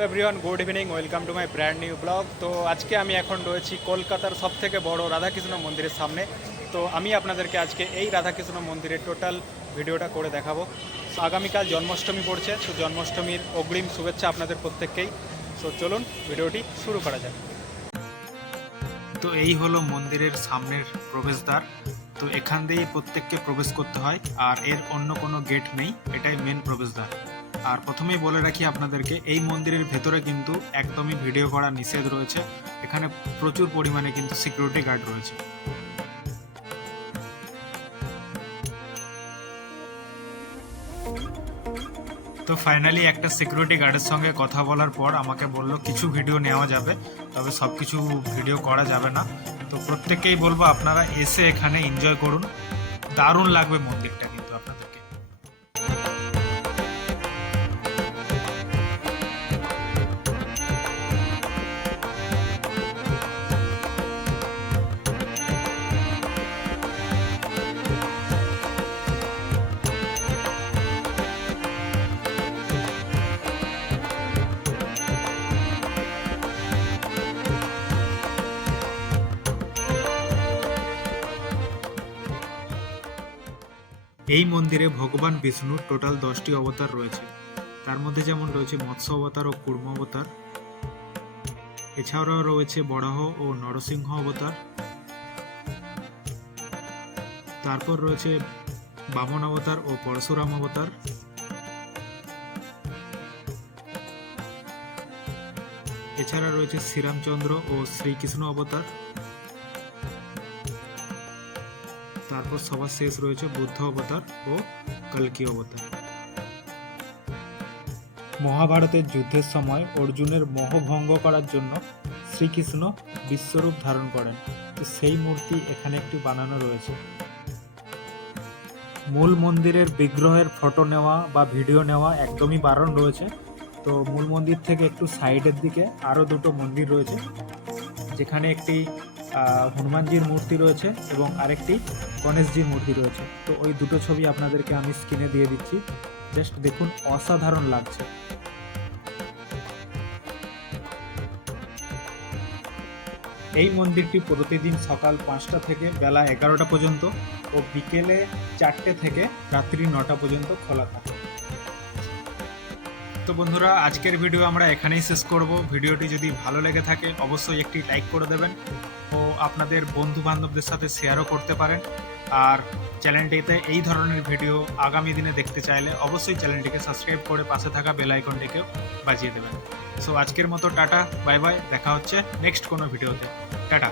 Hello everyone, good evening, welcome to my brand new blog. তো আজকে আমি এখন রয়েছি কলকাতার সব থেকে বড় রাধাকৃষ্ণ মন্দিরের সামনে। তো আমি আপনাদেরকে আজকে এই রাধাকৃষ্ণ মন্দিরের টোটাল ভিডিওটা করে দেখাবো। আগামীকাল জন্মাষ্টমী পড়ছে, তো জন্মাষ্টমীর অগ্রিম শুভেচ্ছা আপনাদের প্রত্যেককেই। সো চলুন ভিডিওটি শুরু করা যাক। তো এই হলো মন্দিরের সামনের প্রবেশদ্বার। তো এখান দিয়েই প্রত্যেককে প্রবেশ করতে হয়, আর এর অন্য কোনো গেট নেই, এটাই মেন প্রবেশদ্বার। আর প্রথমেই বলে রাখি আপনাদেরকে, এই মন্দিরের ভেতরে কিন্তু একদমই ভিডিও করা নিষেধ রয়েছে। এখানে প্রচুর পরিমাণে কিন্তু সিকিউরিটি গার্ড রয়েছে। তো ফাইনালি একটা সিকিউরিটি গার্ডের সঙ্গে কথা বলার পর আমাকে বলল, কিছু ভিডিও নেওয়া যাবে, তবে সব কিছু ভিডিও করা যাবে না। তো প্রত্যেককেই বলব, আপনারা এসে এখানে এনজয় করুন। দারুণ লাগবে মন্দিরটা এই মন্দিরে ভগবান বিষ্ণুর টোটাল দশটি অবতার রয়েছে। তার মধ্যে যেমন রয়েছে মৎস্য অবতার ও কুর্ম অবতার। এছাড়াও রয়েছে বরাহ ও নরসিংহ অবতার। তারপর রয়েছে বামন অবতার ও পরশুরাম অবতার। এছাড়া রয়েছে শ্রীরামচন্দ্র ও শ্রীকৃষ্ণ অবতার। তারপর সবার শেষ রয়েছে বুদ্ধ অবতার ও কলকি অবতার। মহাভারতের যুদ্ধের সময় অর্জুনের মোহ ভঙ্গ করার জন্য শ্রীকৃষ্ণ বিশ্বরূপ ধারণ করেন। তো সেই মূর্তি এখানে একটি বানানো রয়েছে। মূল মন্দিরের বিগ্রহের ফটো নেওয়া বা ভিডিও নেওয়া একদমই বারণ রয়েছে। তো মূল মন্দির থেকে একটু সাইডের দিকে আরও দুটো মন্দির রয়েছে। যেখানে একটি হনুমানজির মূর্তি রয়েছে এবং আরেকটি গণেশজির মূর্তি রয়েছে। তো ওই দুটো ছবি আপনাদেরকে আমি স্ক্রিনে দিয়ে দিচ্ছি। জাস্ট দেখুন, অসাধারণ লাগছে। এই মন্দিরটি প্রতিদিন সকাল পাঁচটা থেকে বেলা এগারোটা পর্যন্ত ও বিকেলে চারটে থেকে রাত্রি নটা পর্যন্ত খোলা থাকে। তো বন্ধুরা, আজকের ভিডিও আমরা এখানেই শেষ করব। ভিডিওটি যদি ভালো লেগে থাকে, অবশ্যই একটি লাইক করে দেবেন। ও আপনাদের বন্ধু বান্ধবদের সাথে শেয়ারও করতে পারেন। আর চ্যানেলটিতে এই ধরনের ভিডিও আগামী দিনে দেখতে চাইলে অবশ্যই চ্যানেলটিকে সাবস্ক্রাইব করে পাশে থাকা বেল আইকনটিকেও বাজিয়ে দেবেন। সো আজকের মতো টাটা বাই বাই দেখা হচ্ছে নেক্সট কোনো ভিডিওতে টাটা।